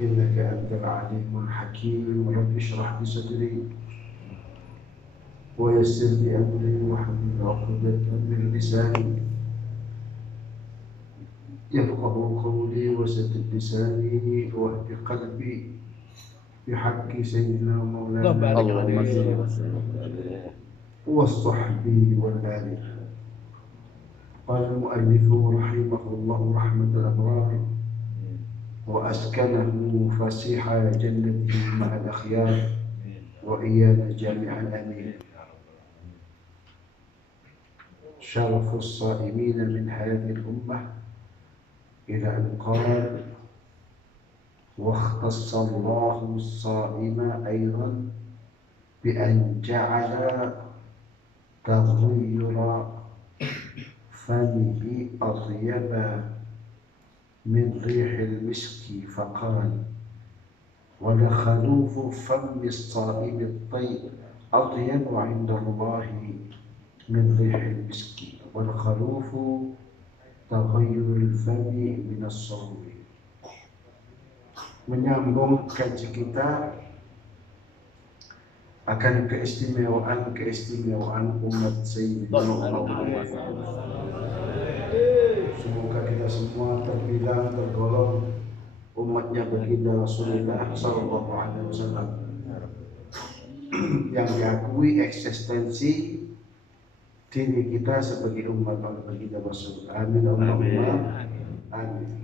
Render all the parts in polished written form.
إنك أنت العليم الحكيم. رب اشرح لي صدري ويسر لي أمري واحلل عقدة من لساني يفقه قولي وسدد لساني واهد قلبي بحق سيدنا مولانا اللهم صل محمد وسلم عليه والصحب والآل. قال المؤلف رحمه الله رحمة الأبرار وأسكنه فسيح جنته مع الأخيار وإيانا جامعا آمين. شرف الصائمين من هذه الأمة إلى أن قال واختص الله الصائم أيضا بأن جعل تغير فمه أطيب من ريح المسك فقال ولخلوف فم الصائم الطيب أطيب عند الله من ريح المسك والخلوف تغير الفم من الصوم. Menyambung kaji kita akan keistimewaan umat Sayyidina Muhammad. Semoga kita semua terbilang tergolong umatnya baginda Rasulullah Sallallahu Alaihi Wasallam yang diakui eksistensi diri kita sebagai umat baginda Rasulullah. Amin Allahumma amin.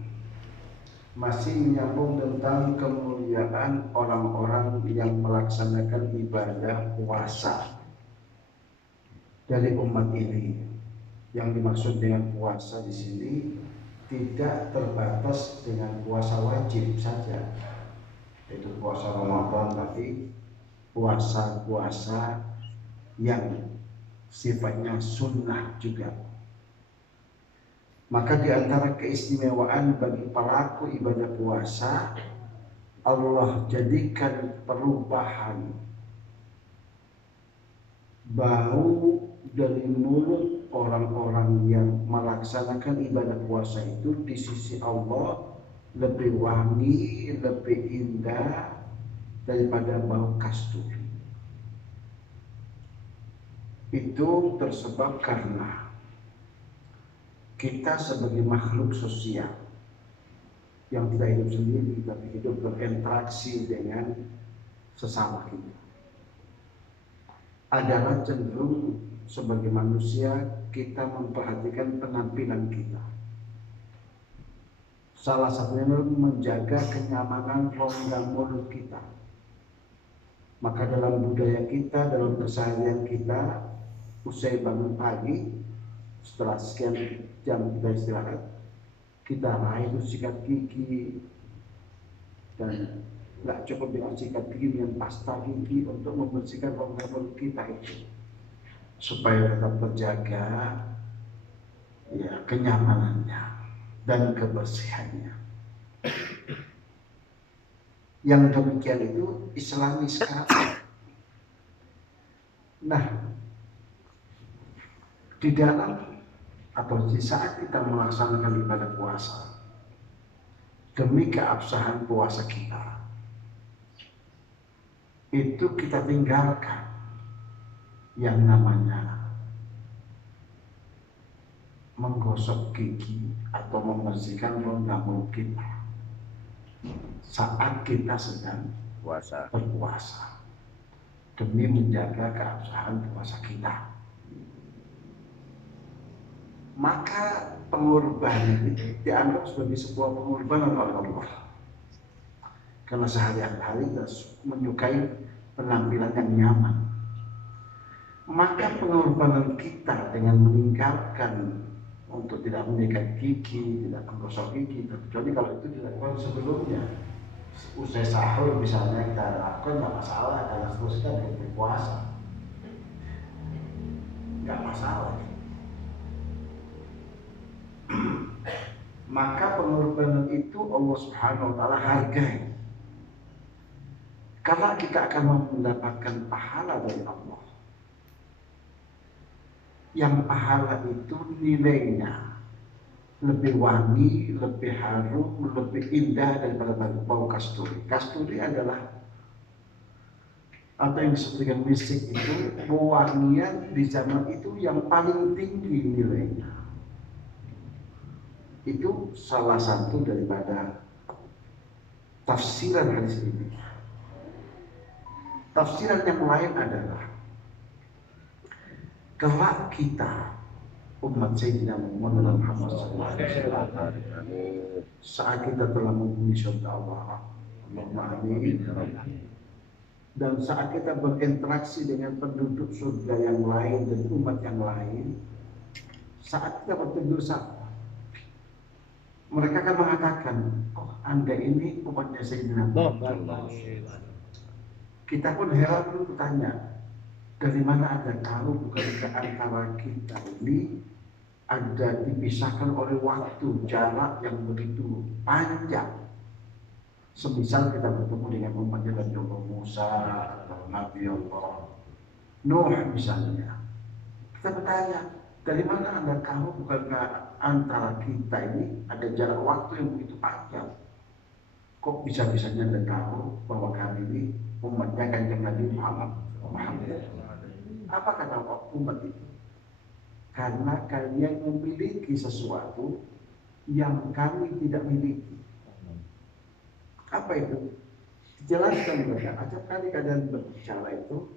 Masih menyambung tentang kemuliaan orang-orang yang melaksanakan ibadah puasa dari umat ini. Yang dimaksud dengan puasa di sini tidak terbatas dengan puasa wajib saja, yaitu puasa Ramadan, tapi puasa-puasa yang sifatnya sunnah juga. Maka di antara keistimewaan bagi pelaku ibadah puasa, Allah jadikan perubahan bau dari mulut orang-orang yang melaksanakan ibadah puasa itu di sisi Allah lebih wangi, lebih indah daripada bau kasturi. Itu tersebab karena kita sebagai makhluk sosial yang tidak hidup sendiri tapi hidup berinteraksi dengan sesama kita adalah cenderung sebagai manusia kita memperhatikan penampilan kita. Salah satunya menjaga kenyamanan rongga mulut kita. Maka dalam budaya kita, dalam keseharian kita, usai bangun pagi, setelah sekian jam kita istirahat, kita raih itu sikat gigi, dan nggak cukup dengan sikat gigi, dengan pasta gigi untuk membersihkan rongga mulut kita itu supaya tetap terjaga ya kenyamanannya dan kebersihannya. Yang demikian itu Islami sekali. Nah, di dalam atau di saat kita melaksanakan ibadah puasa, demi keabsahan puasa kita, itu kita tinggalkan yang namanya menggosok gigi atau membersihkan rongga mulut kita saat kita sedang berpuasa, demi menjaga keabsahan puasa kita. Maka pengorbanan itu dianggap sebagai sebuah pengorbanan oleh Allah, karena sehari-hari kita menyukai penampilan yang nyaman. Maka pengorbanan kita dengan meninggalkan untuk tidak menyikat gigi, tidak menggosok gigi, kecuali kalau itu dilakukan sebelumnya, usai sahur misalnya kita lakukan, nggak masalah, karena terus kita berpuasa, nggak masalah. Maka pengorbanan itu Allah Subhanahu wa Ta'ala hargai, karena kita akan mendapatkan pahala dari Allah. Yang pahala itu nilainya lebih wangi, lebih harum, lebih indah daripada bau kasturi. Kasturi adalah atau yang disebut dengan misik itu pewangian di zaman itu yang paling tinggi nilainya. Itu salah satu daripada tafsiran hadis ini. Tafsiran yang lain adalah kelak kita umat Sayyidina Muhammad SAW saat kita telah menghuni surga Allah, Allahumma amin, dan saat kita berinteraksi dengan penduduk surga yang lain dan umat yang lain, saat kita bertegur sapa, mereka akan mengatakan, oh Anda ini umatnya Sayyidina Muhammad. Kita pun heran bertanya, dari mana Anda tahu bukankah antara kita ini ada dipisahkan oleh waktu, jarak yang begitu panjang. Semisal kita bertemu dengan umatnya Nabi Allah Musa atau Nabi Allah Nuh misalnya, kita bertanya, dari mana Anda tahu bukankah antara kita ini ada jarak waktu yang begitu panjang? Kok bisa-bisanya Anda tahu bahwa kami ini umatnya Kanjeng Nabi Muhammad? Apa kata umat itu? Karena kalian memiliki sesuatu yang kami tidak miliki. Apa itu? Dijelaskan mereka. Acap kali kalian berbicara itu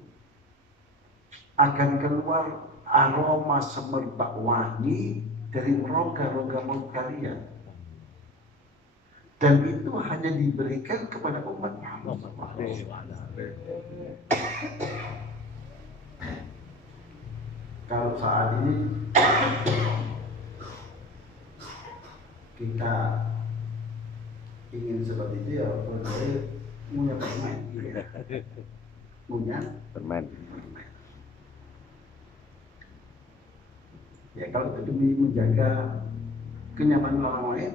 akan keluar aroma semerbak wangi dari rongga-rongga mulut kalian. Dan itu hanya diberikan kepada umat Muhammad. Kalau saat ini kita ingin seperti itu ya, punya permen, ya. Punya permen. Ya kalau itu demi menjaga kenyamanan orang lain,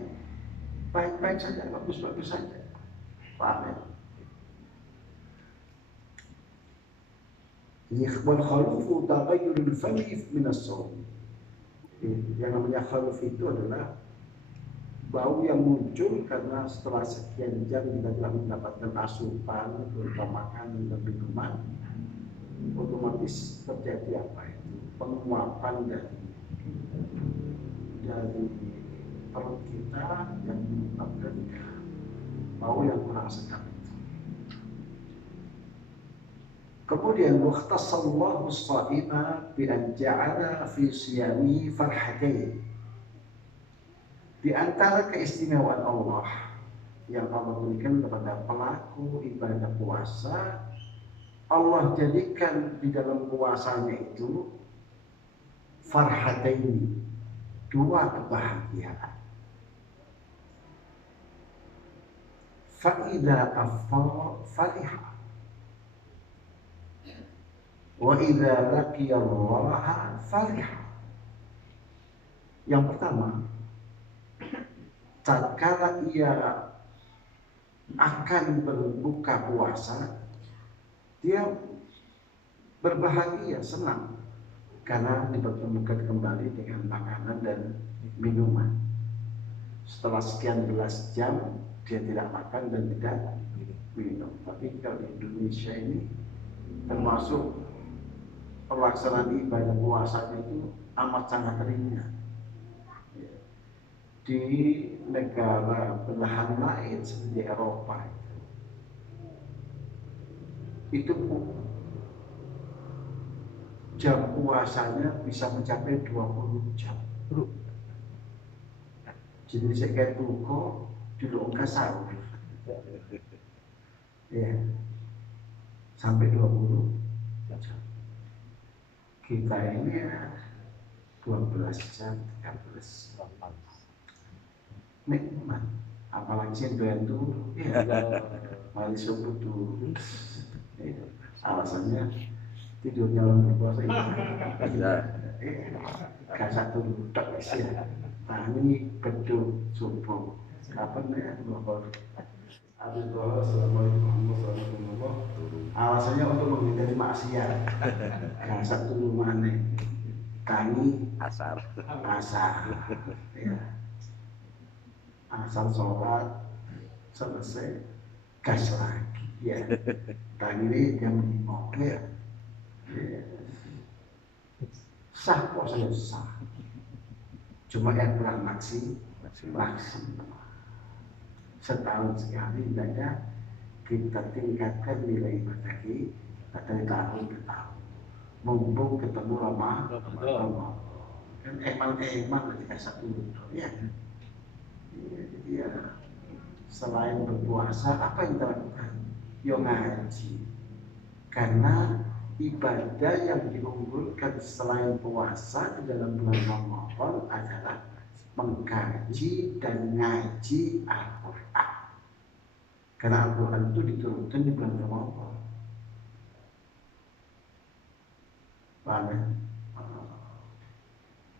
baik-baik saja, bagus-bagus saja. Paham ya? Wal khalufu taghayyurul fami min as-sawm. Yang namanya khaluf itu adalah bau yang muncul karena setelah sekian jam kita telah mendapatkan asupan berupa makanan dan minuman, otomatis terjadi apa itu? Penguapan dari perut kita yang menyebabkan bau yang kurang sedap. Kemudian wakhtassallahu as-sha'ima bi an ja'ala fi siyami farhatayn. Di antara keistimewaan Allah yang Allah berikan kepada pelaku ibadah puasa, Allah jadikan di dalam puasanya itu farhataini, dua kebahagiaan. Fa'idha aftar farihah, wa idza laqiyallaha farihah. Yang pertama, tatkala ia akan berbuka puasa, dia berbahagia, senang karena dipertemukan kembali dengan makanan dan minuman. Setelah sekian belas jam dia tidak makan dan tidak minum. Tapi kalau di Indonesia ini termasuk pelaksanaan ibadah puasanya itu amat sangat ringan. Di negara belahan lain seperti Eropa itu jam puasanya bisa mencapai 20 jam. Jadi saya kayak buka dulu enggak sahur. Ya. Sampai 20 jam. Kita ini ya 12 jam, 13 nikmat, apalagi sih bantu, ya, mari subuh dulu. Alasannya tidurnya orang berpuasa itu, satu tak sih, tani beduk subuh, kapan ya bahwa habis doa assalamualaikum warahmatullahi wabarakatuh. Alasannya untuk menghindari maksiat, satu rumahnya, tani asar, ya. asal sholat selesai gas lagi ya. Tadi jam 5 ya. Sah puasanya sah. Cuma yang kurang maksimal. Setahun sekali hendaknya kita tingkatkan nilai ibadah kita dari tahun ke tahun. Mumpung ketemu Ramadan. Kan emang ketika satu ya. Jadi ya selain berpuasa apa yang kita lakukan? Yo ngaji. Karena ibadah yang diunggulkan selain puasa di dalam bulan Ramadan adalah mengkaji dan ngaji Al-Quran. Karena Al-Quran itu diturunkan di bulan Ramadan. Pada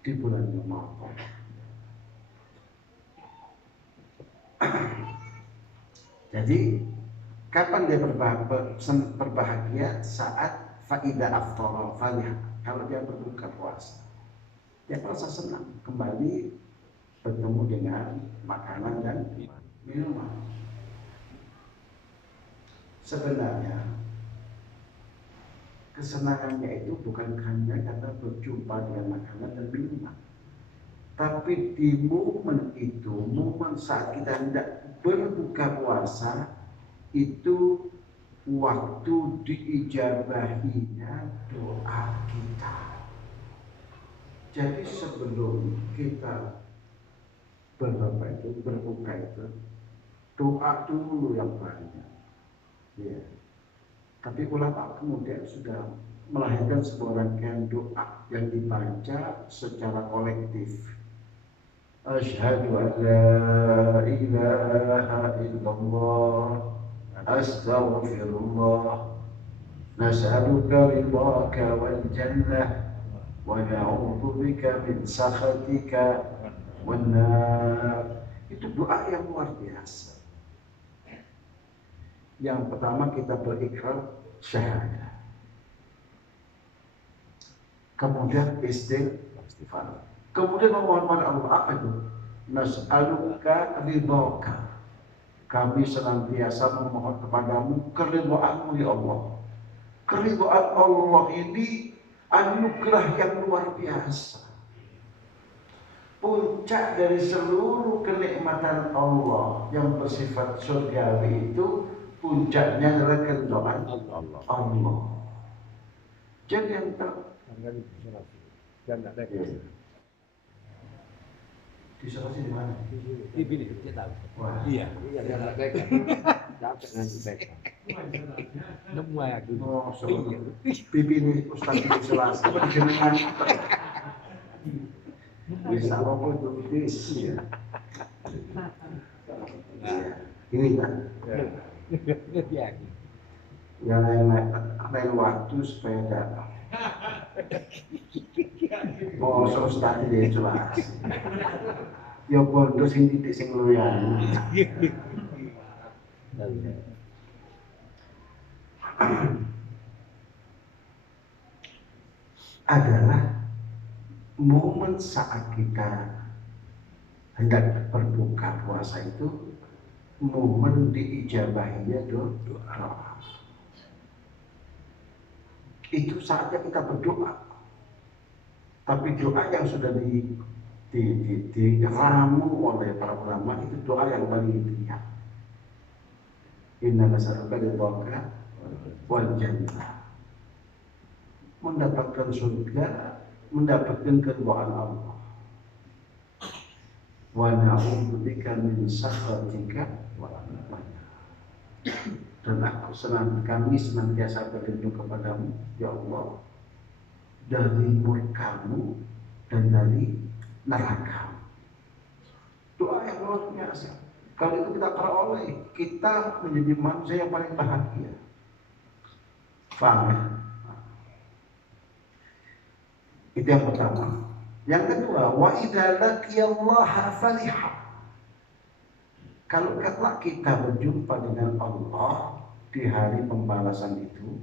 di bulan Ramadan. Jadi kapan dia berbahagia? Saat faidah aftorah falih. Kalau dia berbuka puasa, dia merasa senang kembali bertemu dengan makanan dan minuman. Sebenarnya kesenangannya itu bukan hanya karena berjumpa dengan makanan dan minuman, tapi di momen itu, momen saat kita hendak berbuka puasa, itu waktu diijabahinya doa kita. Jadi sebelum kita berbuka itu, doa dulu yang banyak. Ya. Tapi ulama kemudian sudah melahirkan sebuah rangkaian doa yang dibaca secara kolektif. Asyhadu an la ilaha illallah, astaghfirullah, nas'aluka ridhaka wal jannah, wa na'udzu bika min sakhatika wan nar. Itu doa yang luar biasa. Yang pertama kita berikrar syahadah. Kemudian istighfar. Kemudian memohon pada Allah, apa itu? Nas'aluka ridhaka. Kami senantiasa memohon kepadamu keridhaanmu ya Allah. Keridhaan Allah ini anugerah yang luar biasa. Puncak dari seluruh kenikmatan Allah yang bersifat surgawi itu puncaknya adalah keridhaan Allah. Jadi yang disolasi di mana? Di sini dia tahu. Wah. Iya. Jangan pegang. Jangan pegang. Nemu aku. Oh, pipi ini Ustaz disolasi. Jenengan. Bisa apa itu ya. Ini kan. Iya. Ya lain waktu supaya datang. Oh, Ustaz disolasi. Ya bondo sing titik sing loyan. Adalah momen saat kita hendak berbuka puasa itu momen diijabahinya doa. Itu saatnya kita berdoa. Tapi doa yang sudah diramu oleh para ulama itu doa yang paling intinya. Inna nas'aluka ridhaka wal jannah. Mendapatkan surga, mendapatkan keridhaan Allah. Wa na'udzu bika min sakhatika wa nar. Dan kami senantiasa berlindung kepadamu, ya Allah, dari murkamu dan dari neraka. Doa yang luar biasa. Kalau itu kita peroleh, kita menjadi manusia yang paling bahagia. Faham ya? Itu yang pertama. Yang kedua, wa idza laqiyallaha fariha. Kalau kita berjumpa dengan Allah di hari pembalasan itu,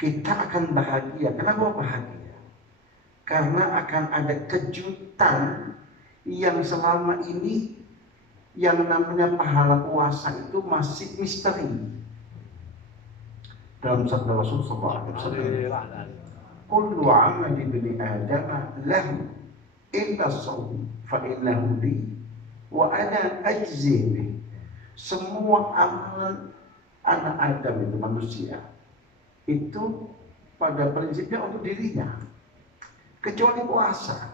kita akan bahagia. Kenapa bahagia? Karena akan ada kejutan yang selama ini yang namanya pahala puasa itu masih misteri. Dalam sabda Rasul sallallahu alaihi wasallam, kullu amali ibni Adam lahu illa shaum fa innahu li wa ana ajzi bih. Semua amalan anak Adam itu manusia itu pada prinsipnya untuk dirinya, kecuali puasa.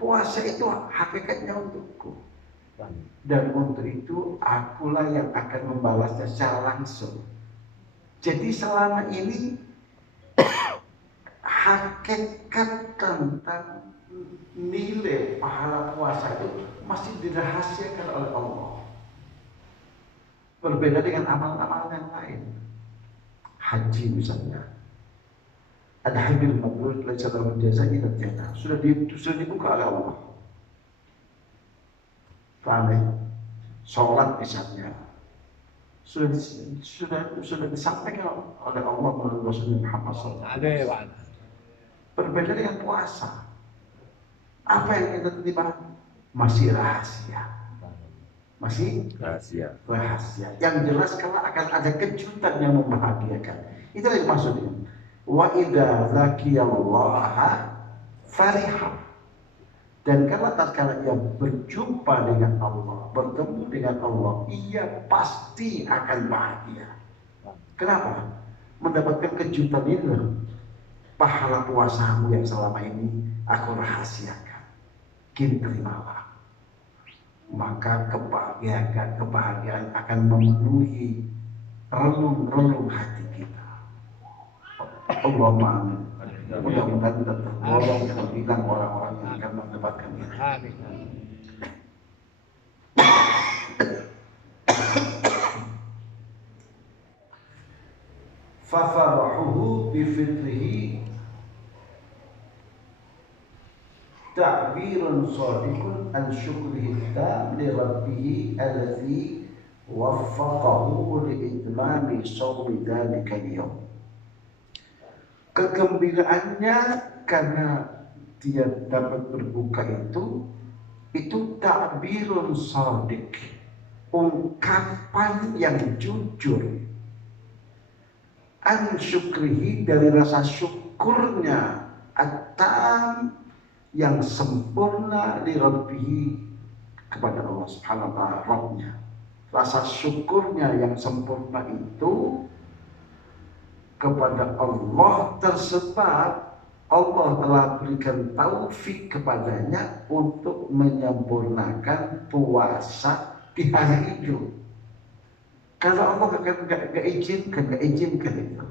Puasa itu hakikatnya untukku, dan untuk itu akulah yang akan membalasnya secara langsung. Jadi selama ini hakikat tentang nilai pahala puasa itu masih dirahasiakan oleh Allah. Berbeda dengan amal-amal yang lain. Haji misalnya, ada habil mabrur laisa lahu jazaa illa jannah, sudah dibuka oleh Allah. Paham ya? Sholat misalnya sudah disampaikan oleh Allah melalui Rasulullah Muhammad SAW. Berbeda dengan puasa. Apa yang kita terima masih rahasia. Masih rahasia. Yang jelas kalau akan ada kejutan yang membahagiakan. Itulah yang maksudnya. Wa idza zakiyallaha farihah. Dan kalau tatkala ia berjumpa dengan Allah, bertemu dengan Allah, ia pasti akan bahagia. Kenapa? Mendapatkan kejutan itu. Pahala puasamu yang selama ini aku rahasiakan, kini terimalah. Maka kebahagiaan akan memenuhi relung-relung hati kita. Allahumma amin. Mudah-mudahan kita tergolong dan bilang orang-orang yang akan mendapatkan ini. Amin. Fafarahuhu bifitrihi ta'birun shadiqun an syukrihi tam li rabbihi alladhi waffaqahu li itmami shawmi dhalika al-yawm. Kegembiraannya karena dia dapat berbuka itu ta'birun shadiq, ungkapan yang jujur, an syukrihi, dari rasa syukurnya, atam, yang sempurna, li rabbihi, kepada Allah subhanahu wa ta'ala, Rabbnya. Rasa syukurnya yang sempurna itu kepada Allah tersebab Allah telah berikan taufik kepadanya untuk menyempurnakan puasa di hari itu. Kalau Allah gak izinkan itu.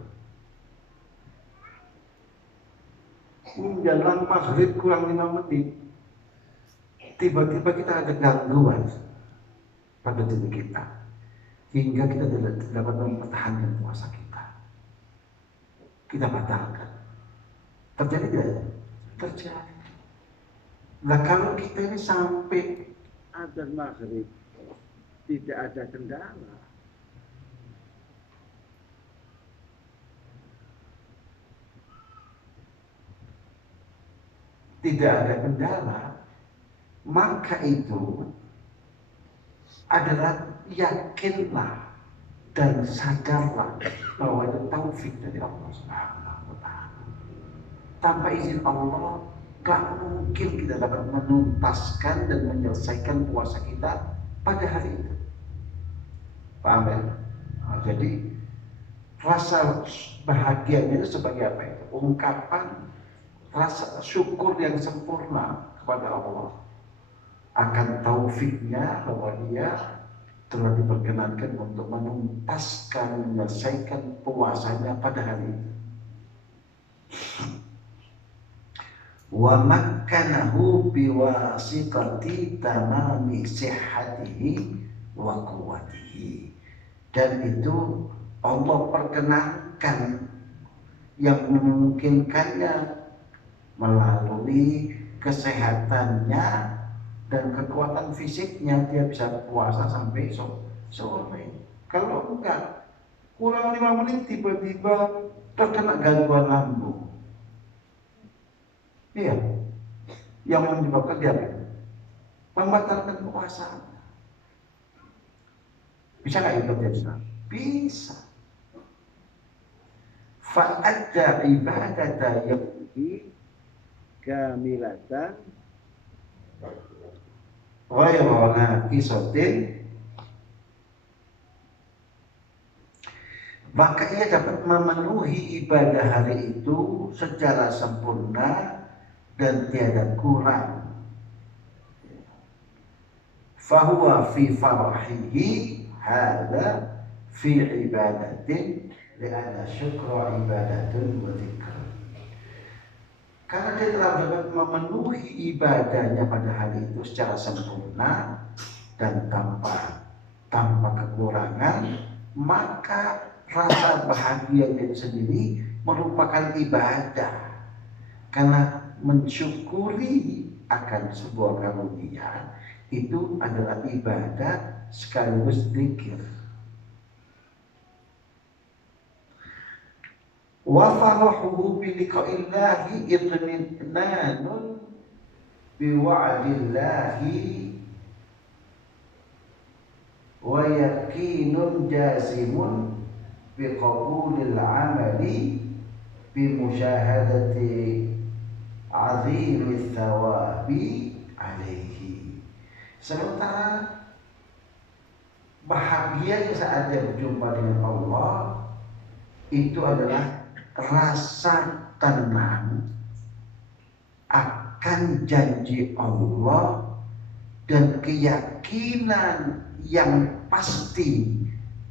Menjelang maghrib kurang 5 menit, tiba-tiba kita ada gangguan pada diri kita, hingga kita tidak dapat mempertahankan puasa kita. Kita batalkan. Terjadi tidak? Terjadi. Nah kalau kita ini sampai adzan maghrib tidak ada kendala, maka itu adalah yakinlah dan sadarlah bahwa itu taufik dari Allah Subhanahu wa ta'ala. Tanpa izin Allah, gak mungkin kita dapat menuntaskan dan menyelesaikan puasa kita pada hari itu. Paham ya? Nah, jadi rasa bahagianya itu sebagai apa itu? Ungkapan rasa syukur yang sempurna kepada Allah akan taufiknya bahwa dia telah diperkenankan untuk menuntaskan, menyelesaikan puasanya pada hari itu. Wa makkanahu biwasitati tamami sihhatihi wa quwwatihi. Dan itu Allah perkenankan yang memungkinkannya melalui kesehatannya dan kekuatan fisiknya, dia bisa puasa sampai sore. Kalau enggak, kurang 5 menit tiba-tiba terkena gangguan lambung. Iya, yang menyebabkan dia membatalkan puasa. Bisa nggak itu jadi sunat? Bisa. Fa'adda ibadata yaumihi kamilatan ghayra naqisatin, maka ia dapat memenuhi ibadah hari itu secara sempurna dan tiada kurang. Fahuwa fi farahihi hadha fi ibadatin li'anna syukra ibadatun wa dzikr. Karena dia telah dapat memenuhi ibadahnya pada hari itu secara sempurna dan tanpa kekurangan, maka rasa bahagianya sendiri merupakan ibadah. Karena mensyukuri akan sebuah karunia itu adalah ibadah sekaligus dzikir. Wa farahuhu bi liqa'illahi itminanun bi wa'dillahi wa yaqinun jazimun bi qabulil amali bi musyahadati azimit thawabi alaihi. Sementara bahagia saat dia berjumpa dengan Allah itu adalah rasa tenang akan janji Allah dan keyakinan yang pasti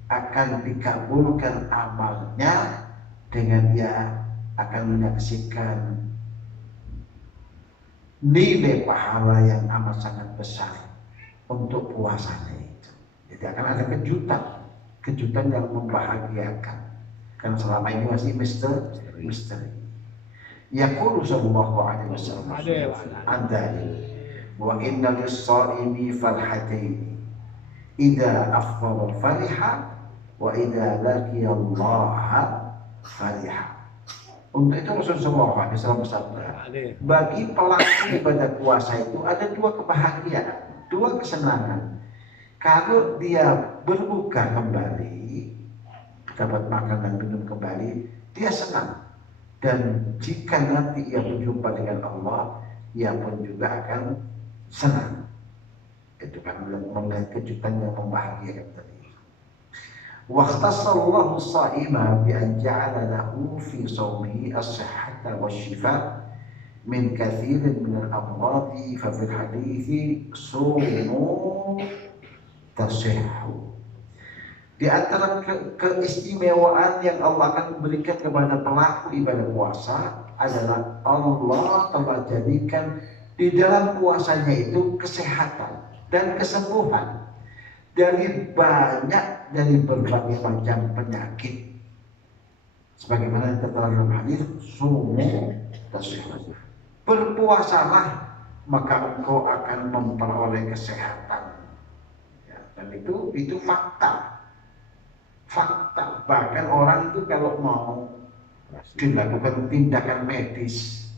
akan dikabulkan amalnya dengan dia akan menyaksikan nilai pahala yang amat sangat besar untuk puasanya itu. Jadi akan ada kejutan yang membahagiakan. Karena selama ini masih misteri. Yaqulu sallallahu alaihi wasallam andali wa inna lis-shaimi farhataini idza afṭara fariha wa idza laqiya Allah fariha. Untuk itu Rasulullah SAW bersabda, bagi pelaku ibadah puasa itu ada dua kebahagiaan, dua kesenangan. Kalau dia berbuka kembali, dapat makan dan minum kembali, dia senang. Dan jika nanti ia berjumpa dengan Allah, ia pun juga akan senang. Itu kan melihat kejutan yang membahagiakan tadi. Waqtasallahu as-sha'ima bi an ja'ala lahu fi shawmihi as-sihhata wash-shifa min katsirin min al-amradi fa fil hadithi sumu tasihhu. Di antara keistimewaan yang Allah akan berikan kepada pelaku ibadah puasa adalah Allah telah jadikan di dalam puasanya itu kesehatan dan kesembuhan dari berbagai macam penyakit. Sebagaimana kita telah dalam hadis, sumu tasihhu. Berpuasalah maka engkau akan memperoleh kesehatan. Ya, dan itu fakta. Bahkan orang itu kalau mau dilakukan tindakan medis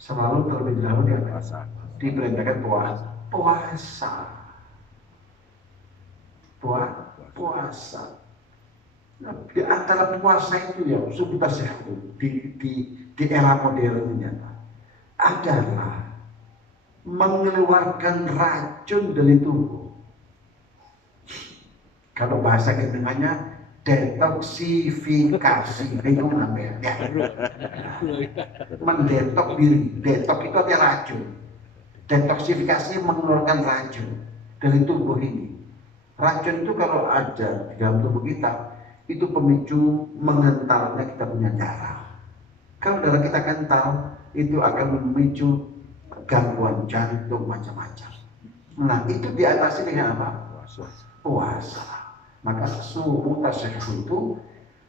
selalu terlebih dahulu diperintahkan puasa. Nah, di antara puasa itu ya subuh tasihhu di era modern ini adalah mengeluarkan racun dari tubuh. Kalau bahasa kedengannya detoksifikasi, bingung namanya. Ya. Mendetok diri, detok itu artinya racun. Detoksifikasi mengeluarkan racun dari tubuh ini. Racun itu kalau ada di dalam tubuh kita, itu pemicu mengentalnya kita punya darah. Kalau darah kita kental, itu akan memicu gangguan jantung macam-macam. Nah, itu diatasi dengan apa? Puasa. Maka sumu tasihhu itu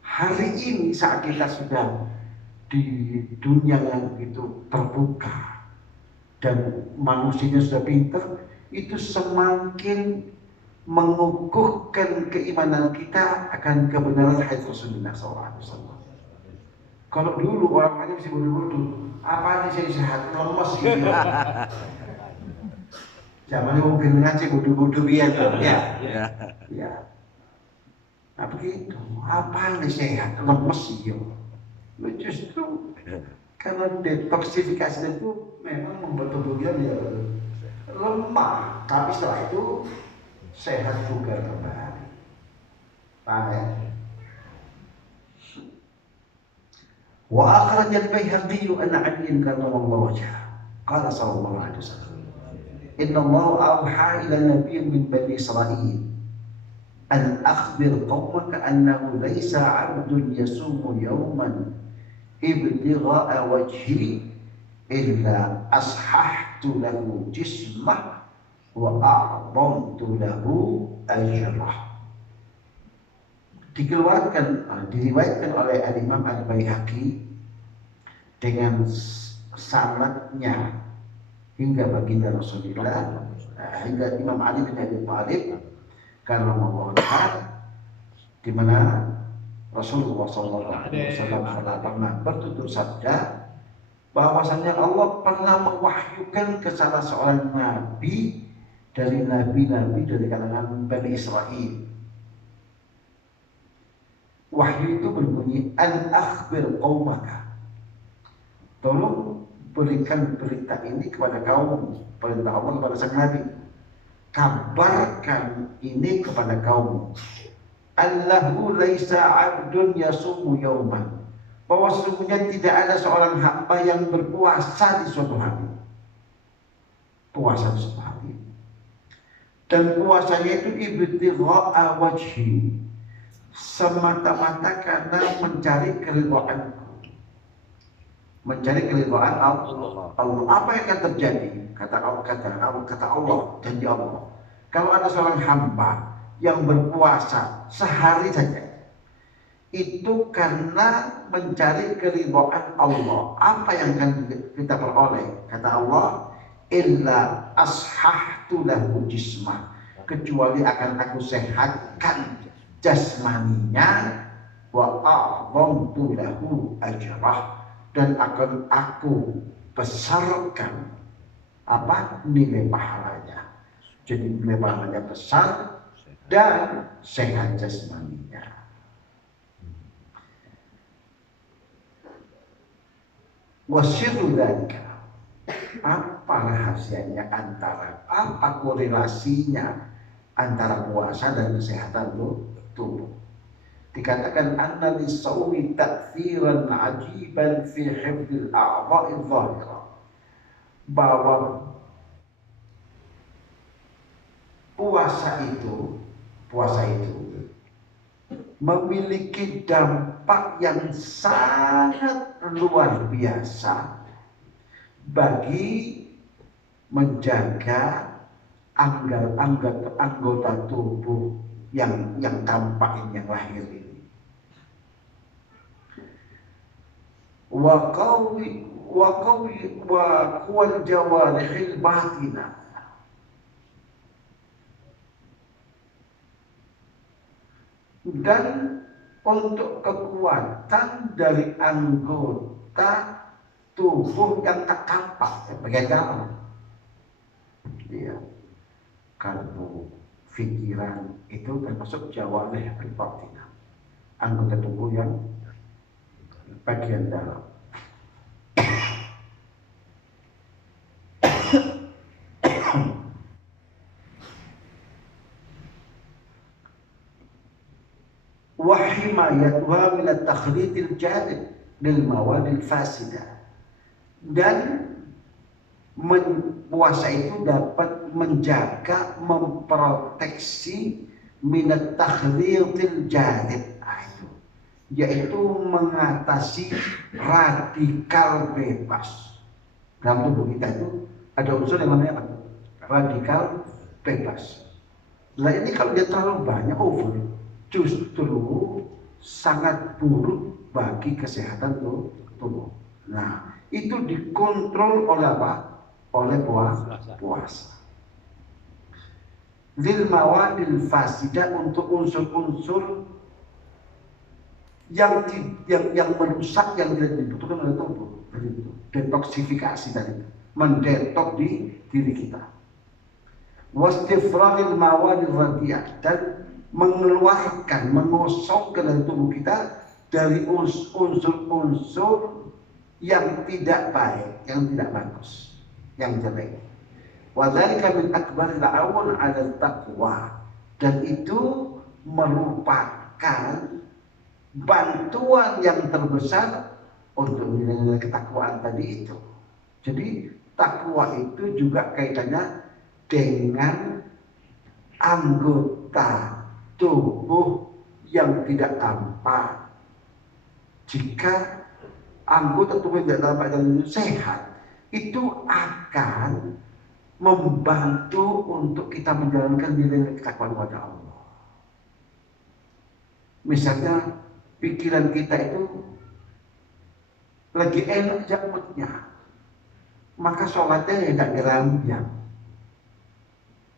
hari ini saat kita sudah di dunia yang itu terbuka dan manusianya sudah pintar, itu semakin mengukuhkan keimanan kita akan kebenaran hadis Rasulullah SAW. Kalau dulu orang lain masih bodoh-bodoh, apa aja saya sehat, lemes gitu. Zamannya mungkin ngaji bodoh-bodoh biasa, ya. Nah begitu, apa yang sehat, lemes ya. Justru karena detoksifikasi itu memang membuat tubuhnya dia lemah, tapi setelah itu sehat juga kembali. Paham ya? Wa akhraj al-Baihaqi an Ali karramallahu wajhahu qala sallallahu alaihi wasallam inna Allah awha ila nabiyyin min bani Israil an akhbir qaumaka annahu laysa 'abdun yasumu yawman ibtigha'a wajhi illa ashahtu lahu jismah wa a'dhamtu lahu ajrah. Diriwayatkan oleh Al-Imam Al-Baihaqi dengan sanadnya hingga baginda Rasulullah, hingga Imam Ali bin Abi Thalib karena mengatakan di mana Rasulullah SAW pernah bertutur sabda bahwasanya Allah pernah mewahyukan ke salah seorang nabi dari nabi-nabi dari kalangan Bani Israel. Wahyu itu berbunyi an akhbir qaumaka, tolong berikan berita ini kepada kaum, perintah Allah kepada sang nabi, kabarkan ini kepada kaum, Allahu laisa 'abdun yasumu yauman, bahwa sesungguhnya tidak ada seorang hamba yang berpuasa di suatu hari, puasa di suatu hari, dan puasanya itu ibtigha'a wajhi, semata-mata karena mencari keridhaanku, mencari keridhaan Allah. Apa yang akan terjadi? Kata Allah, janji Allah, kalau ada seorang hamba yang berpuasa sehari saja, itu karena mencari keridhaan Allah. Apa yang akan kita peroleh? Kata Allah, illa ashahtu lahu jismah, kecuali akan aku sehatkan jasmaninya, wa a'dhamtu lahu ajrah, dan akan aku besarkan apa nilai pahalanya. Jadi nilai pahalanya besar dan sehat jasmaninya. Wasyiru dzalika, apa rahasianya apa korelasinya antara puasa dan kesehatan tubuh? Dikatakan anna lis-shaumi ta'thiran 'ajiban fi hifdzil a'dha'i dhahira, bahwa puasa itu memiliki dampak yang sangat luar biasa bagi menjaga anggota tubuh yang tampak ini, yang lahir ini. Wa quwwal jawarihil batina, dan untuk kekuatan dari anggota tubuh yang tak tampak, bagian dalam. Iya, kalbu, pikiran itu termasuk jawarih al-batinah, anggota tubuh yang bagian dalam. Wa himayatuha min at-takhlidil jadid lil mawadil fasidah, dan puasa itu dapat menjaga, memproteksi minat takhlidil jadid, yaitu mengatasi radikal bebas. Dalam tubuh kita itu ada unsur yang namanya apa? Radikal bebas. Nah ini kalau dia terlalu banyak over, justru sangat buruk bagi kesehatan tubuh. Nah itu dikontrol oleh apa? Oleh puasa. Lil mawadil fasidah, untuk unsur-unsur yang merusak, yang tidak dibutuhkan oleh tubuh. Detoksifikasi tadi, mendetok di diri kita. Wastifragil mawadil radiyah, dan mengeluarkan, mengosongkan dari tubuh kita dari unsur-unsur yang tidak baik, yang tidak bagus, yang jelek. Wa dzalika min akbaril awan 'ala taqwa, dan itu merupakan bantuan yang terbesar untuk nilai-nilai ketakwaan tadi itu. Jadi takwa itu juga kaitannya dengan anggota tubuh yang tidak tampak. Jika anggota tubuh yang tidak tampak dan itu sehat, itu akan membantu untuk kita menjalankan nilai ketakwaan kepada Allah. Misalnya pikiran kita itu lagi enak aja moodnya, maka sholatnya tidak gerambiang.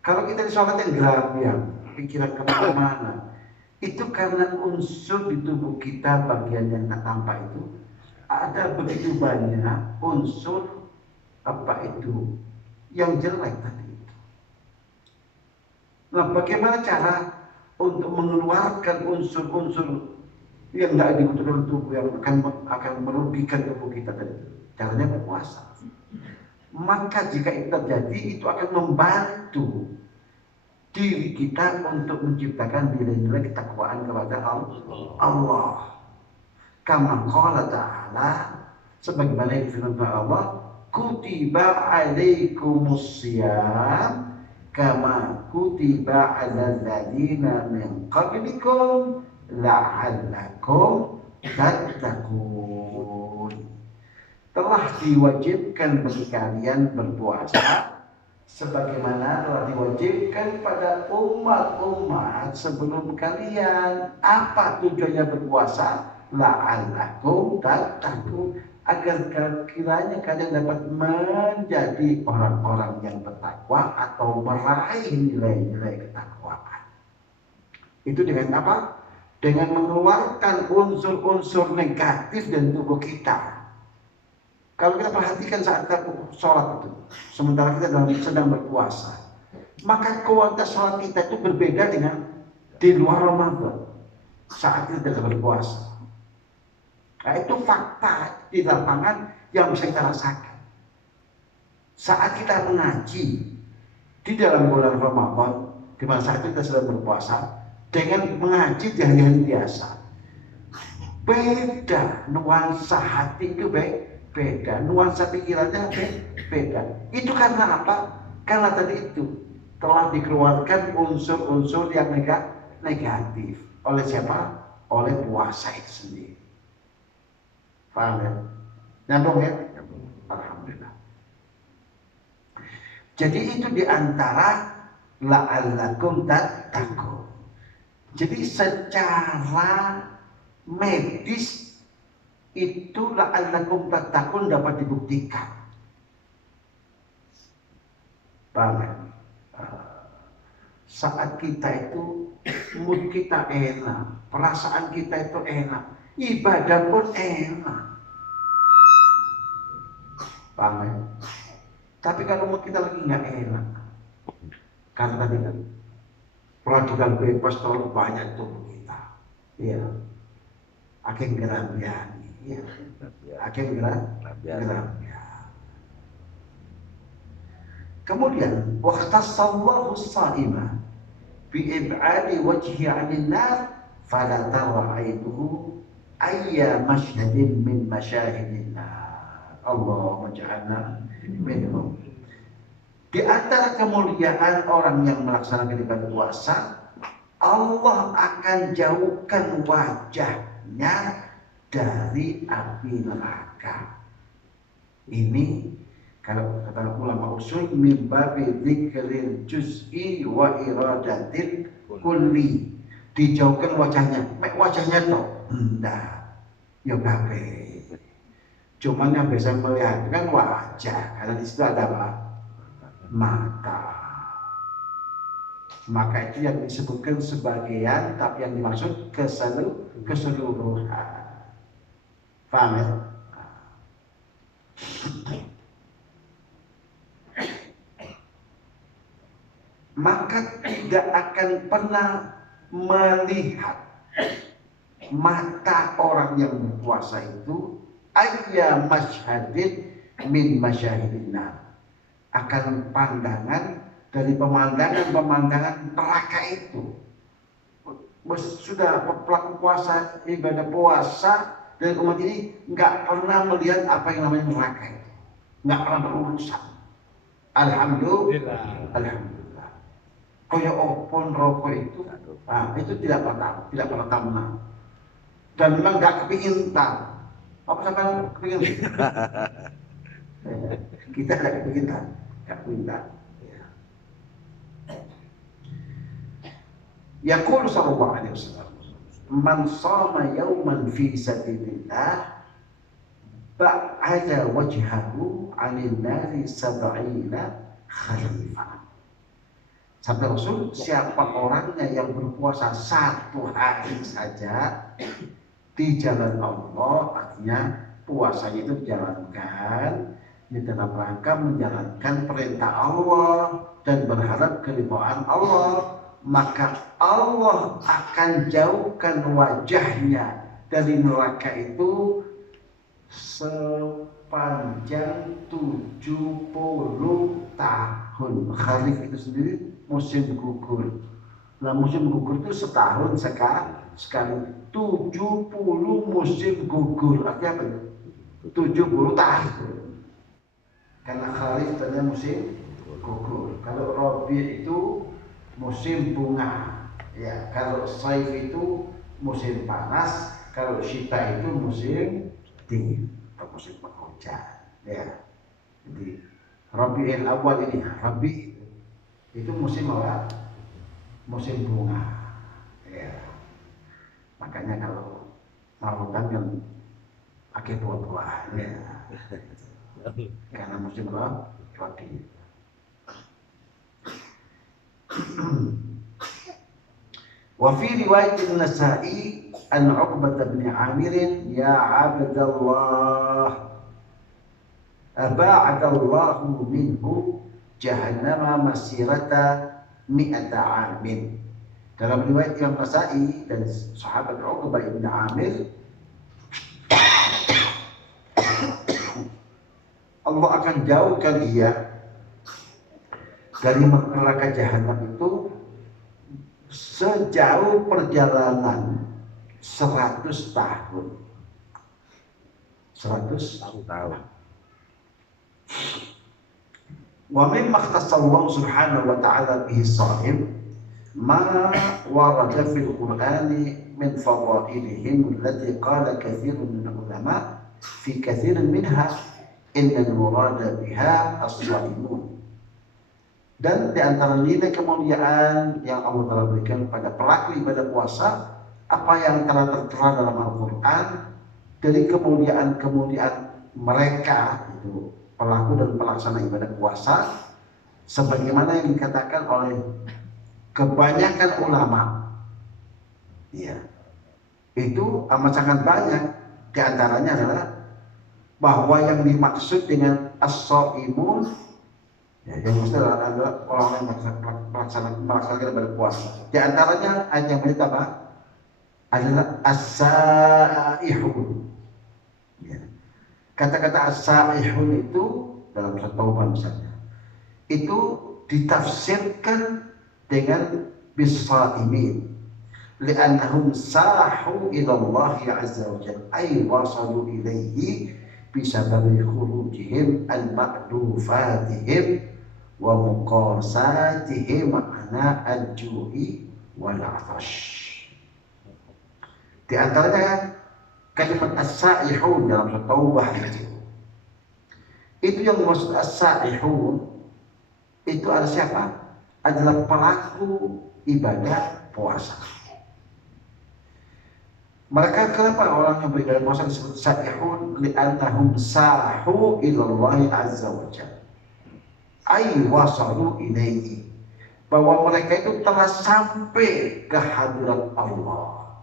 Kalau kita di sholatnya gerambiang, pikiran kemana-mana, itu karena unsur di tubuh kita bagian yang tak tampak itu ada begitu banyak unsur apa itu yang jelek tadi itu. Nah, bagaimana cara untuk mengeluarkan unsur-unsur yang tidak dibutuhkan tubuh yang akan merugikan tubuh kita tadi? Caranya berpuasa. Maka jika itu terjadi, itu akan membantu diri kita untuk menciptakan nilai-nilai ketakwaan kepada Allah. Kama qala ta'ala, sebagaimana firman Allah, kutiba alaikumus syiyam kama kutiba alal ladzina min qablikum la'allakum tattaqun. Telah diwajibkan bagi kalian berpuasa sebagaimana telah diwajibkan pada umat-umat sebelum kalian. Apa tujuannya berpuasa? La'allakum tattaqun, agar kiranya kalian dapat menjadi orang-orang yang bertakwa atau meraih nilai-nilai ketakwaan. Itu dengan apa? Dengan mengeluarkan unsur-unsur negatif dari tubuh kita. Kalau kita perhatikan saat kita sholat itu, sementara kita sedang berpuasa, maka kualitas sholat kita itu berbeda dengan di luar Ramadan saat kita tidak berpuasa. Nah, itu fakta di lapangan yang bisa kita rasakan. Saat kita mengaji di dalam bulan Ramadan, di mana saat itu kita sedang berpuasa, dengan mengaji di hari-hari biasa, beda nuansa hati itu beda, nuansa pikirannya beda. Itu karena apa? Karena tadi itu telah dikeluarkan unsur-unsur yang negatif. Oleh siapa? Oleh puasa itu sendiri. Paham ya? Nyambung ya? Alhamdulillah. Jadi itu diantara la'allakum tattaqun. Jadi secara medis itu la'allakum tattaqun dapat dibuktikan. Paham ya? Saat kita itu mood kita enak, perasaan kita itu enak, ibadah pun enak. Paham ya? Tapi kalau mood kita lagi nggak enak, karena tadi kan radikal bebas terlalu banyak tubuh kita, ya, akhirnya gerambian, ya, akhirnya gerambian. Kemudian waqtasallahu as-sa'ima bi ib'adi wajhi 'anil nar fala tara 'ainuhu ayya mashhadin min masyahidin nar. Allahumma ja'alna minhum. Di antara kemuliaan orang yang melaksanakan ibadah puasa, Allah akan jauhkan wajahnya dari api neraka. Ini kalau kata ulama usul, min babi dzikril juz'i wa iradatil kulli. Dijauhkan wajahnya, wajahnya toh enggak, ya kabeh. Cuman yang bisa melihat kan wajah, karena di situ ada apa? Mata. Maka itu yang disebutkan sebagian, tapi yang dimaksud keseluruhan. Paham ya? Maka tidak akan pernah melihat mata orang yang berpuasa itu ayya masyhadin min masyahidina, akan pandangan dari pemandangan neraka itu. Sudah pelaku puasa, ibadah puasa dari umat ini nggak pernah melihat apa yang namanya neraka itu, nggak pernah berurusan. Alhamdulillah. Kaya opon rokok itu, itu tidak pernah tamat. Dan memang nggak kepingin tahu. Apa sampai kepingin? Kita nggak kepingin tahu, Yaqulu sallallahu alaihi wasallam, man shama yawman fi sabilillah ba'ada wajhahu 'anil nari sab'ina khalifah. Sabda Rasul, siapa orangnya yang berpuasa 1 hari saja di jalan Allah, artinya puasanya itu dijalankan di dalam rangka menjalankan perintah Allah dan berharap keridhaan Allah, maka Allah akan jauhkan wajahnya dari neraka itu sepanjang 70 tahun. Kharif itu sendiri musim gugur. Nah, musim gugur itu setahun sekali. 70 musim gugur. Artinya apa itu? 70 tahun. Karena kharif tadinya musim gugur. Kalau rabi itu musim bunga, ya. Kalau saif itu musim panas, kalau syita itu musim dingin atau musim penghujan, ya. Jadi Rabiul Awal ini, Rabi itu musim apa? Musim bunga, ya. Makanya kalau mau kan pakai buah-buahan, ya. Karena musim apa? Rabi. Wa fi riwayat An-Nasa'i an Uqbah bin Amir, ya Abdallah, aba'adallahu minhu jahannama masirata mi'ata amin. Dalam riwayat Imam Nasa'i dan sahabat Uqbah bin Amir, Allah akan jauhkan dia dari neraka jahanam itu sejauh perjalanan 100 tahun. 100 tahun. Wa mimma ikhtassallahu subhanahu wa ta'ala bihi shaim ma warada fil qur'ani min fadailihim allati qala katsirun min ulama fi katsirin minha innal murada biha as-shaimun. Dan di antara nilai kemuliaan yang Allah telah berikan pada pelaku ibadah puasa, apa yang telah tertera dalam Al-Quran dari kemuliaan-kemuliaan mereka, itu pelaku dan pelaksana ibadah puasa, sebagaimana yang dikatakan oleh kebanyakan ulama, ya, itu amat sangat banyak. Di antaranya adalah bahwa yang dimaksud dengan as-shaimun, ya, yang mesti adalah orang yang melaksanakan ibadah puasa. Di antaranya ayat yang berita apa? Adalah as-saihun. Ya. Kata-kata as-saihun itu dalam surat Taubah misalnya, itu ditafsirkan dengan bis-saimin, li'annahum sahu ila Allah azza wa jalla, ay wasalu ilaihi bisababi khurujihim al-ma'dufatihim wa muqasatihim ma'ana al-ju'i wal 'atash. Di antaranya kalimat as-saihun dalam surat Taubah itu yang maksud as-saihun itu adalah siapa? Adalah pelaku ibadah puasa. Mereka kenapa orang yang beribadah puasa disebut saihun? Li'annahum sahu ilallahi azza wa jalla, ay wasalu ilaihi, bahwa mereka itu telah sampai ke hadirat Allah.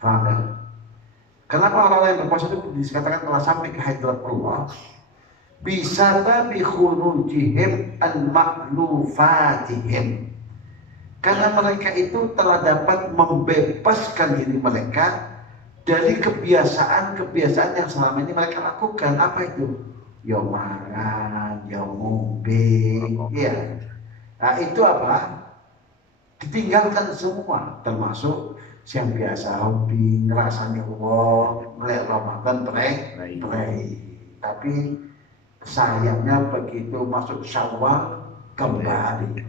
Paham kan? Kenapa orang yang berpuasa itu dikatakan telah sampai ke hadirat Allah? Bisa bi khurujihim al-ma'lufatihim, Karena mereka itu telah dapat membebaskan diri mereka dari kebiasaan-kebiasaan yang selama ini mereka lakukan. Apa itu? Ya makan, ya ngombe, ya. Nah itu apa? Ditinggalkan semua, termasuk yang biasa hobi ngerasani uang, mulai Ramadan pray. Tapi sayangnya begitu masuk Syawal kembali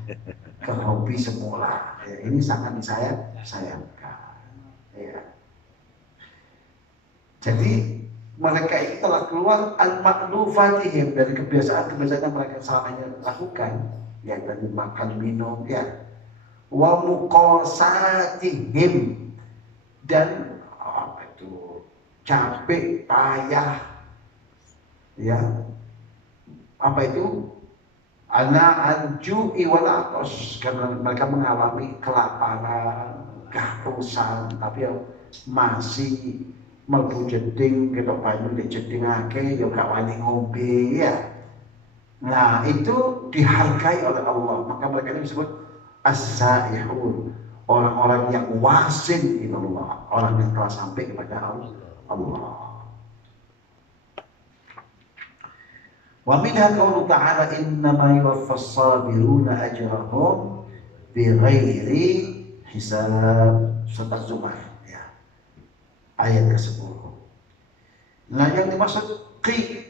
ke hobi semula. Ya, ini sangat disayangkan. Ya. Jadi mereka itu telah keluar al-ma'lufatihim dari kebiasaan-kebiasaan yang mereka selama ini lakukan, ya dari makan minum, ya wa muqasatihim, dan apa itu capek payah, ya apa itu ana anju'i wal atos, karena mereka mengalami kelaparan, kehausan, tapi masih mlebu jeding ketok banyu di jeding akeh ya gak wani ngombe, ya. Nah itu dihargai oleh Allah, maka mereka ini disebut as-saihun, orang-orang yang wasil ilallah, orang yang telah sampai kepada Allah. Wa minha qaulu ta'ala innama yuwaffas sabiruna ajrahum bighairi hisab, surat Az-Zumar, ya. Ayat ke-10. Nah yang dimaksud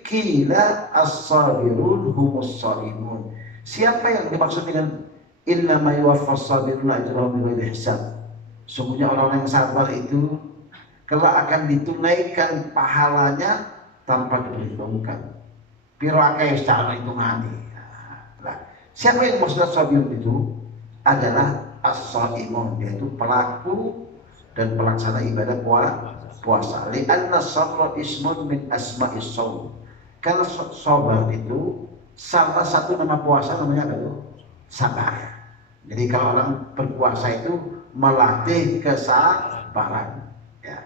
qila as-sabirun humus shaimun. Siapa yang dimaksud dengan innama yuwaffas sabiruna ajrahum bighairi hisab? Sungguhnya orang-orang yang sabar itu kelak akan ditunaikan pahalanya tanpa diperhitungkan. Piro akeh secara hitungan. Nah, siapa yang maksud sabir itu? Adalah as-shaimun, yaitu pelaku dan pelaksana ibadah puasa. Li'anna sabra ismun min asma'is shaum. Karena sabar itu salah satu nama puasa namanya apa? Sabar. Jadi kalau orang berpuasa itu melatih kesabaran, ya.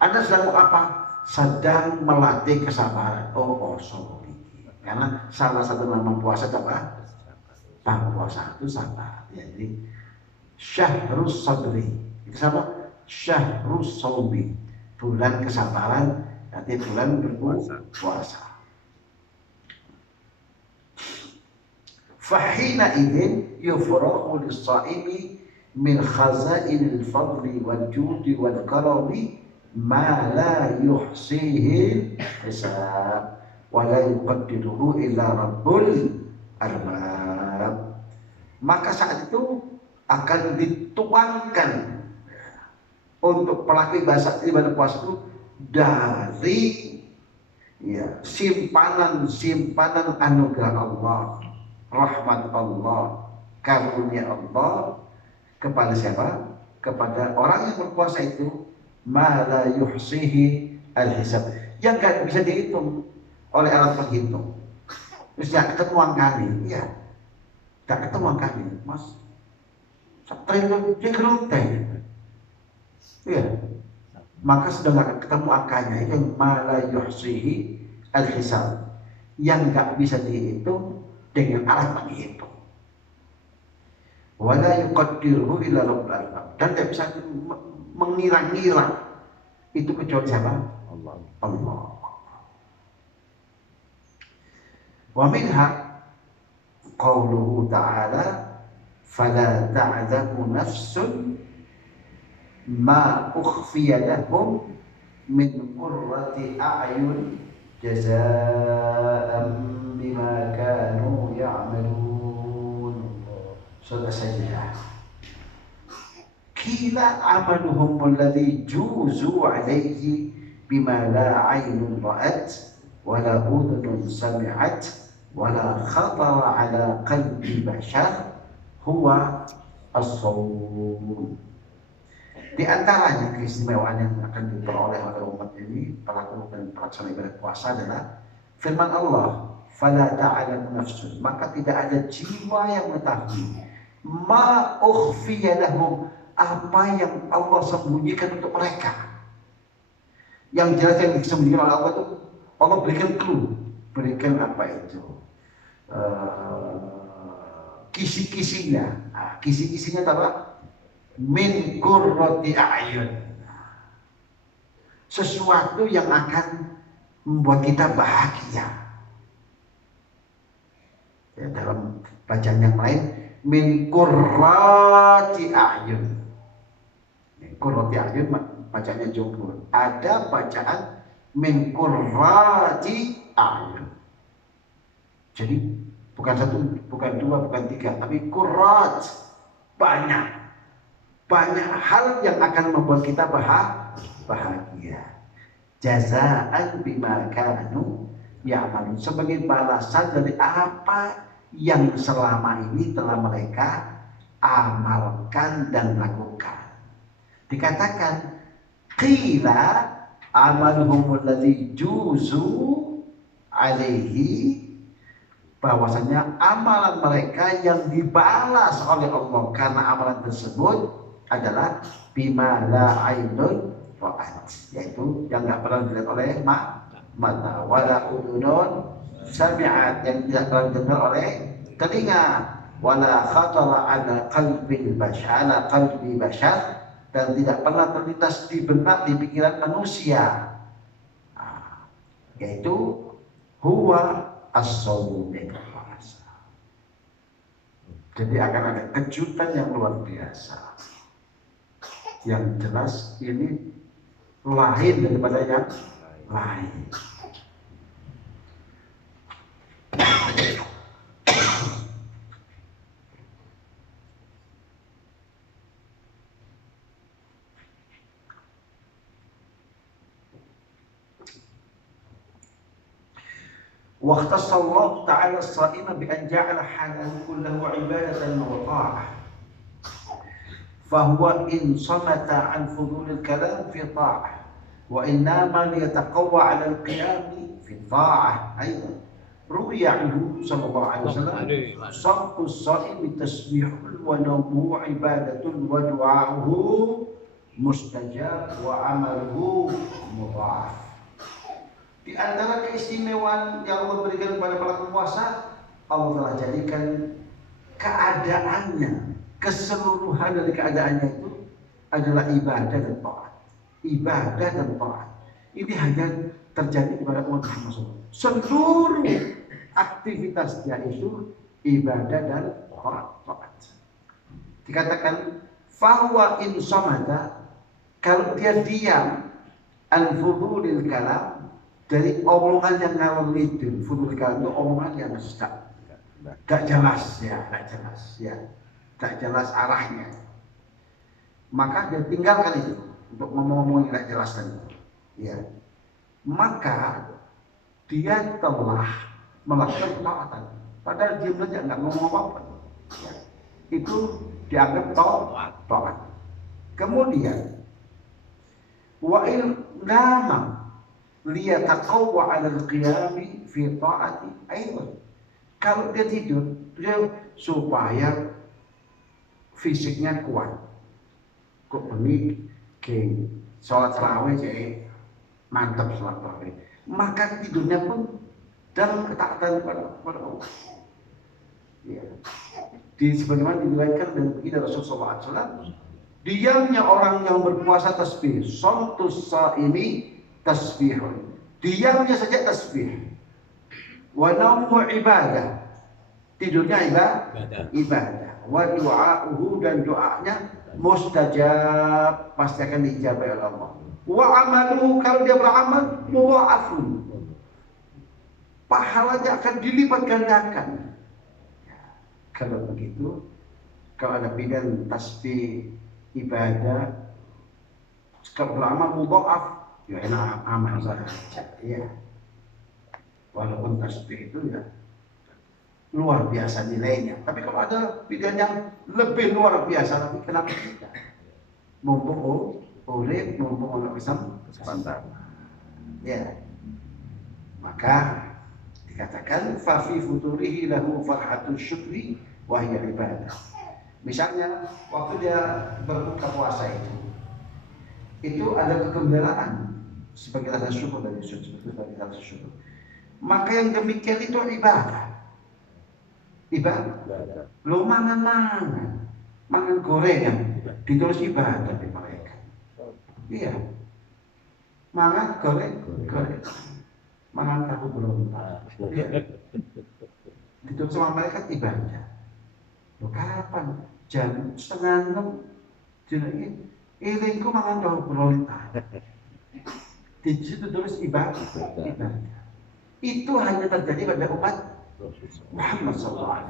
Anda sedang apa? Sedang melatih kesabaran. Oh, karena salah satu nama puasa apa? Puasa itu sabar. Ya, jadi syahrus sabri. Itu sama? Syahrus saumi. Bulan kesabaran, nanti bulan berpuasa. Fahina idzin yufrahu lis-shaimi min khazainil fadli wal judi wal karami ma la yuhsihi hisab wa la yuqaddiruhu illa rabbul arbab. Maka saat itu akan dituangkan untuk pelaku ibadah puasa itu dari, ya, simpanan anugerah Allah, rahmat Allah, karunia Allah kepada siapa? Kepada orang yang berpuasa itu ma la yuhsihi al-hisab, yang gak bisa dihitung oleh alat penghitung. Terus gak ketemu angkanya, ya, gak ketemu angkanya, mas. Triliun dia geruteng, ya. Maka sudah gak ketemu angkanya, itu yang ma la yuhsihi al-hisab, yang gak bisa dihitung dengan alat penghitung. Wala yuqaddiruhu illa rabbul arbab, dan tidak bisa mengira-ngira itu kecuali siapa? Allah. Wa minha qauluhu ta'ala fala ta'lamu nafsun ma ukhfiya lahum min qurrati a'yun jazaa'an bima kanu ya'malun. Surah Sajdah. Kila amaluhum alladhi juzu alayhi bima la aynun ra'at wa la udhunun sami'at wa la khatara ala qalbi bashar huwa as-sawm. Di antaranya keistimewaan yang akan diperoleh oleh umat ini, pelaku dan pelaksana ibadah puasa, adalah firman Allah, fala ta'lamu nafsun, maka tidak ada jiwa yang mengetahui ma ukhfiya lahum, apa yang Allah sembunyikan untuk mereka. Yang jelas yang disembunyikan oleh Allah itu Allah berikan clue, berikan apa itu kisi-kisinya. Kisi-kisinya apa? Min qurrati a'yun. Sesuatu yang akan membuat kita bahagia. Ya, dalam bacaan yang lain, min qurrati a'yun. Qurrati a'yun bacanya jumhur. Ada bacaan min qurrati a'yun. Jadi bukan satu, bukan dua, bukan tiga, tapi qurrat, banyak hal yang akan membuat kita bahagia. Jazaan bima kanu ya'malun, sebagai balasan dari apa yang selama ini telah mereka amalkan dan lakukan. Dikatakan qila amaluhum alladhi juzu alaihi, bahwasanya amalan mereka yang dibalas oleh Allah karena amalan tersebut adalah bima la ainun ra'at, yaitu yang tidak pernah dilihat oleh mata, wala udunun sami'at, yang tidak pernah didengar oleh telinga, wala khatara ala qalbi bashar, dan tidak pernah terlintas di benak, di pikiran manusia, yaitu huwa as-sawm, puasa. Jadi akan ada kejutan yang luar biasa. Yang jelas ini lain daripada yang lain. واختص الله تعالى الصائم بأن جعل حاله كله عبادة وطاعة، فهو إن صمت عن فضول الكلام في طاعة، وإن نام ليتقوى على القيام في طاعة أيضا. روي عنه صلى الله عليه وسلم صمت الصائم تسبيح ونومه عبادة ودعاؤه مستجاب وعمله مضاعف. Di antara keistimewaan yang Allah berikan kepada para puasa, Allah telah jadikan keadaannya, keseluruhan dari keadaannya itu adalah ibadah dan taat. Ibadah dan taat. Ini hanya terjadi kepada umat Muhammad SAW. Seluruh aktivitasnya itu ibadah dan taat. Dikatakan fahuwa in samada, kalau dia diam an fudulil kalam, dari omongan yang ngalor ngidul. Fudul kalam itu omongan yang gak jelas ya, gak jelas arahnya. Maka dia tinggalkan itu untuk ngomong-ngomong yang gak jelas tadi. Ya. Maka dia telah melakukan ketaatan. Padahal dia saja nggak ngomong apa-apa. Ya. Itu dianggap taat. Kemudian wa in nama liyataqawwa 'ala al-qiyami fi ta'ati aidan. Kalau dia tidur, dia supaya fisiknya kuat. Kok bengi ke sholat tarawih jadi mantap sholat tarawih. Maka tidurnya pun dalam ketaatan kepada Allah. Ya. Di sebagaimana diriwayatkan dan begini Rasulullah SAW, diamnya orang yang berpuasa tasbih, somtus saimi tasbihun, diamnya saja tasbih. Wa naumu ibadah, tidurnya ibadah. Wa du'a'uhu, dan doanya mustajab, pasti akan dijawab oleh Allah. Wa amaluhu, kalau dia beramal muwa'afun, pahalanya akan dilipat gandakan. Ya, kalau begitu, kalau ada pilihan tasbih ibadah, kalau beramal mudha'af, ya enak amal saja. Ya. Walaupun tasbih itu ya luar biasa nilainya. Tapi kalau ada pilihan yang lebih luar biasa lagi, kenapa tidak? Mumpung urip, mumpung orang Islam sebentar. Ya. Maka dikatakan fa fi futurihi lahu farhatul syukri wa hiya ibadah. Misalnya waktu dia berbuka puasa itu ada kegembiraan sebagai rasa syukur dari sebagai rasa syukur. Maka yang demikian itu ibadah. Ibadah. Lo mangan gorengan ditulis ibadah di mereka. Iya. Mangan goreng. Mangan tahu berontak. Iya. Ditulis sama mereka ibadah. Lo kapan? Jam 5:30 jenenge ilingku mangan tahu berontak. Di situ tulis ibadah. Itu hanya terjadi pada umat Muhammad SAW.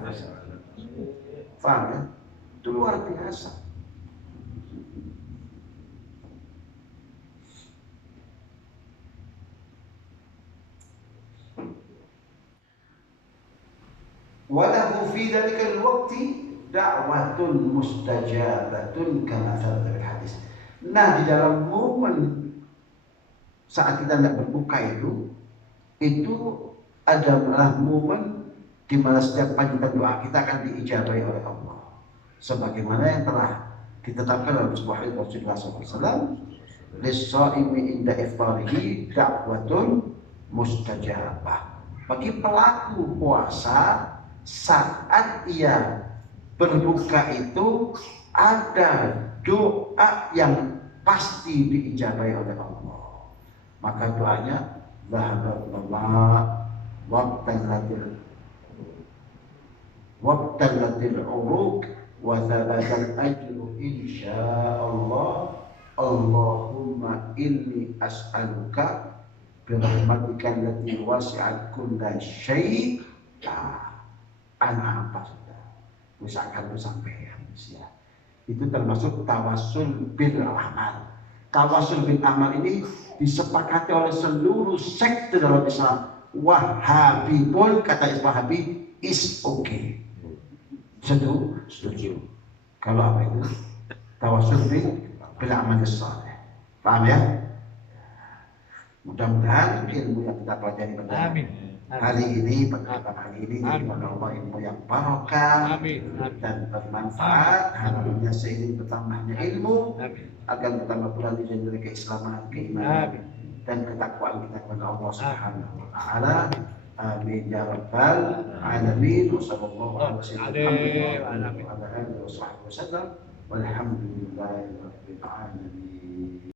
Faham ya? Itu luar biasa. Walahu fi dzalikal waqti da'watun mustajabatun kama thabata bil hadis. Nah, di dalam momen saat kita tidak berbuka itu adalah momen di mana setiap panjatan doa kita akan diijabahi oleh Allah. Sebagaimana yang telah ditetapkan dalam sebuah hadis Rasulullah SAW, lis-shaimi inda iftarihi da'watun mustajabah. Bagi pelaku puasa saat ia berbuka itu ada doa yang pasti diijabahi oleh Allah. Maka doanya zahaballah wabtallatil uruq wa thabatal ajru insyaallah. Allahumma inni as'aluka birahmatika allati wasi'at kulla syai'. Anak apa sudah? Misalkan itu sampai ya. Itu termasuk tawassul bil amal. Tawassul bil amal ini disepakati oleh seluruh sekte dalam Islam. Wahabi pun kata Wahabi is okay. Setuju. Kalau apa itu? Tawassul bil amal saleh. Paham ya? Mudah-mudahan ilmu yang kita pelajari pada hari ini, pada hari ini kepada Allah ilmu yang barokah dan bermanfaat. Harapannya seiring bertambahnya ilmu agar bertambah pula nilai keislaman, keimanan dan ketakwaan kita kepada Allah Subhanahu wa taala. Amin ya rabbal alamin. Wassallallahu alaihi wasallam. Walhamdulillahi rabbil alamin.